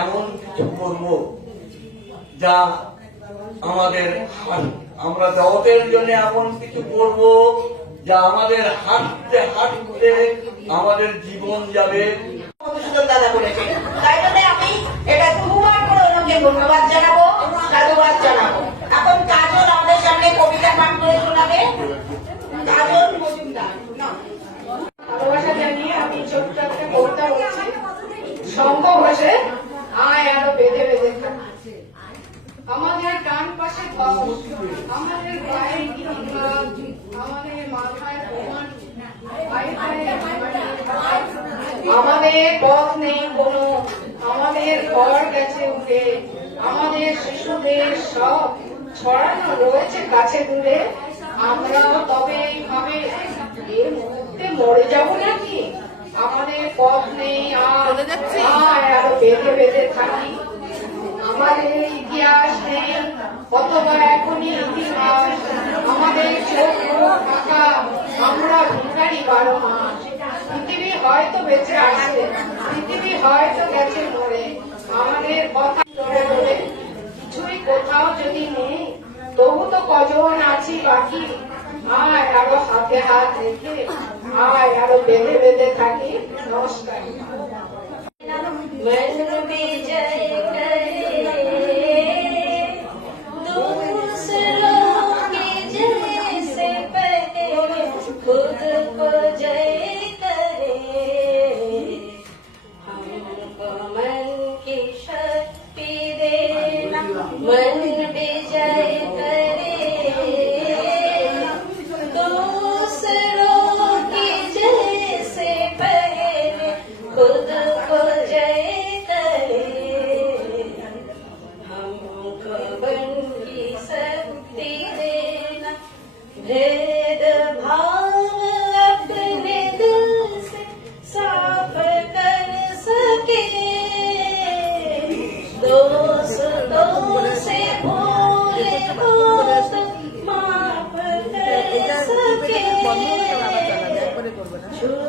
এমন কিছু করব যা আমাদের আমরা জগতের জন্য এমন কিছু করব যা আমাদের হাঁটতে হাঁটতে আমাদের জীবন যাবে। তাই জন্য আমি এটা ধন্যবাদ জানাব, সাধুবাদ জানাব এখন কাজল আমাদের সামনে কবিতা পাঠ করে শোনাবে কাজল মজুমদার নাও। ভালোবাসা জানিয়ে আমি ছোট্ট একটা কবিতা বলছি শঙ্খ ঘোষে আয় আরও বেঁধে বেঁধে থাক। আমাদের ডান পাশে বাস আমাদের গায়ে গিরিবাস, আমাদের মাথায় প্রমাণ পায়ে পায়ে আমাদের পথ নেই কোনো আমাদের ঘর গেছে উঠে আমাদের শিশুদের সব ছড়ানো রয়েছে কাছে দূরে আমরাও তবে এইভাবে এর মুহূর্তে মরে যাব নাকি? আমাদের পথ নেই আর আরও বেঁধে বেঁধে থাকি। আমাদের ইতিহাস নেই কতবার এখনই ইতিহাস। আমাদের চোখ ফাঁকা আমরা ভিখারি বারো মাস পৃথিবী হয়তো বেঁচে আছে পৃথিবী হয়তো গেছে মরে। আমাদের কথা ধরে কিছুই কোথাও যদি নেই, তবু তো কজন আছি বাকি। আয় আরও হাতে হাত রেখে, আয় আরও বেঁধে বেঁধে থাকি। নমস্কার। 我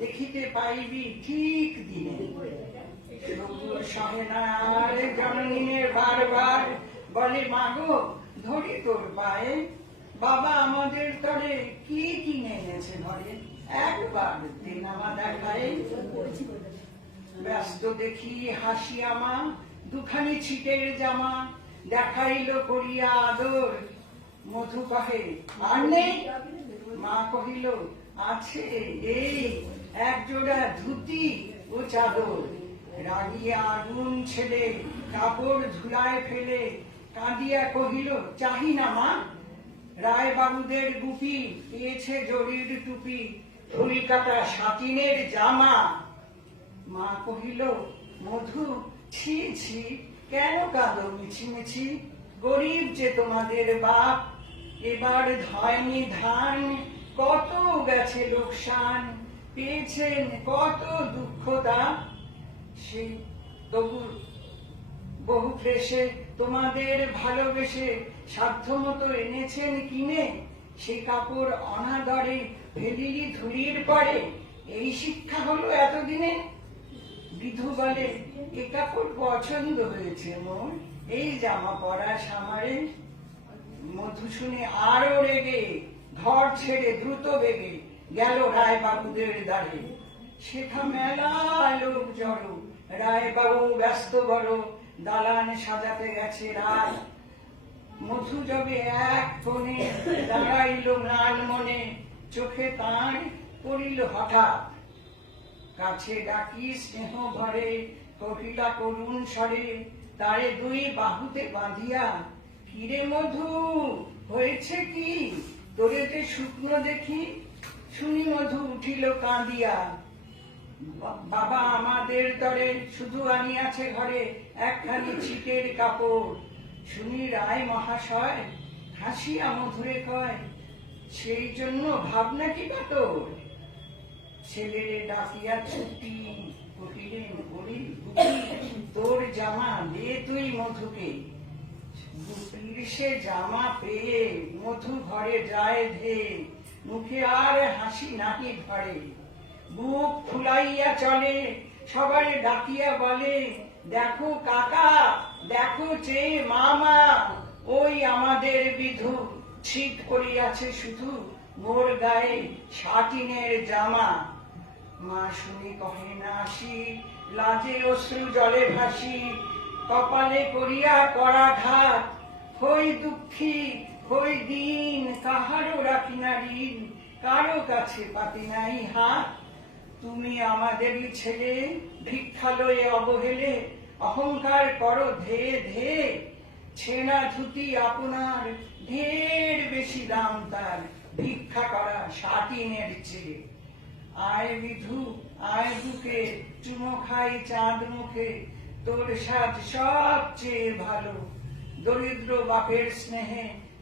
দেখিতে পাইবি ঠিক দিনে। জননীনের বারবার বলে, মাগো, ধরি তোর পায়ে। বাবা আমাদের তরে কি কিনে এনেছে ঘরে একবার দিনামা দেখায়। ব্যস্ত দেখি হাসিয়া মা দুখানি ছিটের জামা দেখাইল করিয়া আদর। মধু কহে, আর নেই? মা কহিল, আছে, এই এক জোড়া ধুতি ও চাদর। রাগিয়া আগুন ছেলে, কাপড় ধুলায় ফেলে, কাঁদিয়া কহিল, চাহি না মা। রায় বাবুদের গুপি পেয়েছে জরির টুপি ফুল সাতিনের জামা। মা কহিল, মধু, ছি ছি, কেন কাঁদো মিছি মিছি? গরিব যে তোমাদের বাপ, এবার ধয়নি ধান, কত গেছে লোকসান? পেয়েছেন কত দুঃখ দা সেই তবু বহু ফ্রেশে তোমাদের ভালোবেসে সাধ্যমতো এনেছেন কিনে, সেই কাপড় অনাদরে ফেলিলি ধুলির পরে, এই শিক্ষা হলো এতদিনে? বিধু বলে, এ কাপড় পছন্দ হয়েছে মোর, এই জামা পরা সামারে। মধু আরও রেগে, ঘর ছেড়ে দ্রুত বেগে গেল রায় বাবুদের দ্বারে শেখা মেলা লোক জড়ো। রায় বাবু ব্যস্ত বড়, দালান সাজাতে গেছে রায়। মধু যবে এক কোণে দাঁড়াইল ম্লান মনে, চোখে তাঁর পড়িল হঠাৎ। কাছে ডাকি স্নেহ ভরে, কহিলা, করুণ স্বরে, তারে দুই বাহুতে বাঁধিয়া, কিরে মধু, হয়েছে কি? তোরে যে শুকনো দেখি শুনি মধু উঠিল কাঁদিয়া। বাবা আমাদের তরে শুধু আনিয়াছে ঘরে একখানি ছিটের কাপড়। শুনি রায় মহাশয়, হাসিয়া মধুরে কয়, সেই জন্য ভাবনা কি তোর ছেলেরে ডাকিয়া ছুটি, কহিলেন বলি তোর জামা দে তুই মধুকে। সে জামা পেয়ে মধু ঘরে যায় ধে। মুখে আর হাসি নাকি ধরে। বুক ফুলাইয়া চলে সবারে ডাকিয়া বলে, দেখো কাকা, দেখো চে মামা, ওই আমাদের বিধু। ছিট করিয়াছে শুধু মোর গায়ে সাটিনের জামা। মা শুনি কহে, না আসি, লাজে অশ্রু জলে ভাসি, কপালে করিয়া করা ঘাত হই দুঃখী হই দিন কাহারও রাখি না ঋণ কারও কাছে পাতি নাই হাত। তুমি আমাদেরই ছেলে, ভিক্ষালয়ে অবহেলে, অহংকার করো ধে ধে। ছেনা ধুতি আপনার, ঢের বেশি দাম তার, ভিক্ষা করা সাতিনের চেয়ে। আয় বিধু, আয় বুকে চুমো খাই চাঁদ মুখে, তোর সাজ সবচেয়ে ভালো। দরিদ্র বাপের স্নেহে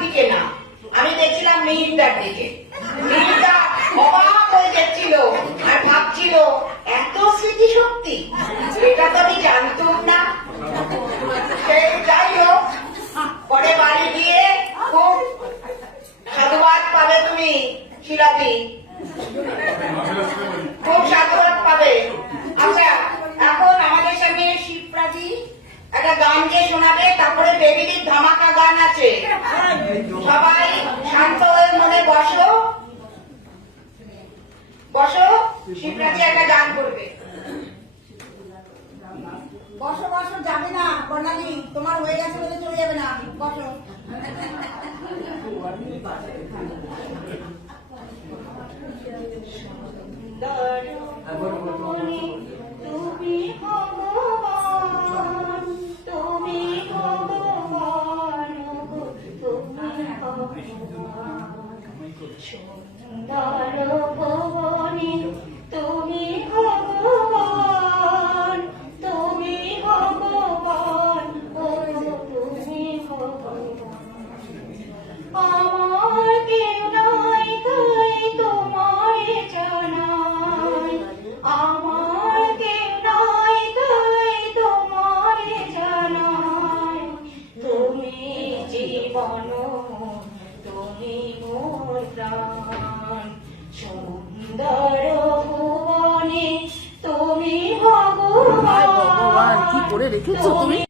দিকে না। আমি দেখছিলাম মিহিরদার দিকে। মিহিরদা অবাক হয়ে যাচ্ছিল আর ভাবছিল, এত স্মৃতিশক্তি, এটা তো আমি জানতাম না। যাই হোক, পরে বাড়ি গিয়ে খুব সাধুবাদ পাবে তুমি, শিলাদি খুব সাধুবাদ পাবে আচ্ছা এখন আমাদের সামনে শিবরাজি একটা গান গিয়ে শোনাবে তারপরে বেবিলির ধামাকা গান আছে। সবাই শান্ত হয়ে মনে বসো। বসো শিবরাজি একটা গান করবে। বসো বসো যাবে না বর্ণালী তোমার হয়ে গেছে বলে চলে যাবে না। বসো। তুমি সুন্দর ভুবনে ভগবান কি করে রেখেছো